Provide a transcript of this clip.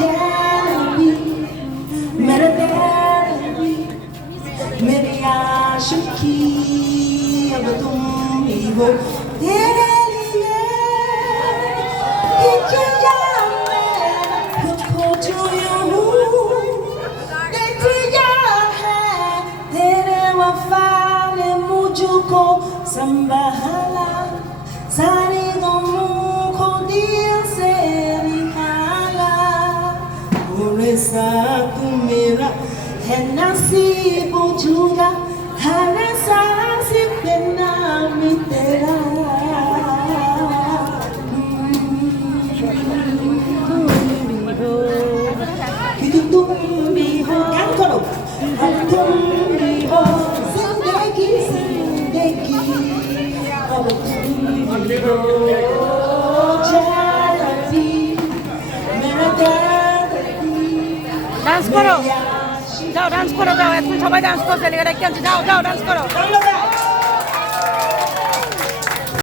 जैनबी मेरा दैनबी मेरी आशिकी अब तुम ही हो तेरे लिए पीछे जा मैं खुद को छुई हूँ देखी जा है तेरे वफा ने मुझको संभाला सारे गमों को दिल से निकाला और साथ मेरा है नसीब जुड़ा हर सांस पे नाम तेरा तुम भी हो क्या करो तुम भी हो जिंदगी जिंदगी अब तुम भी हो जैनबी मेरा दैनबी ডান্স করো যাও ডান্স করো যাও এখন সবাই ডান্স করছে লেগে রেখে যাও যাও ডান্স করো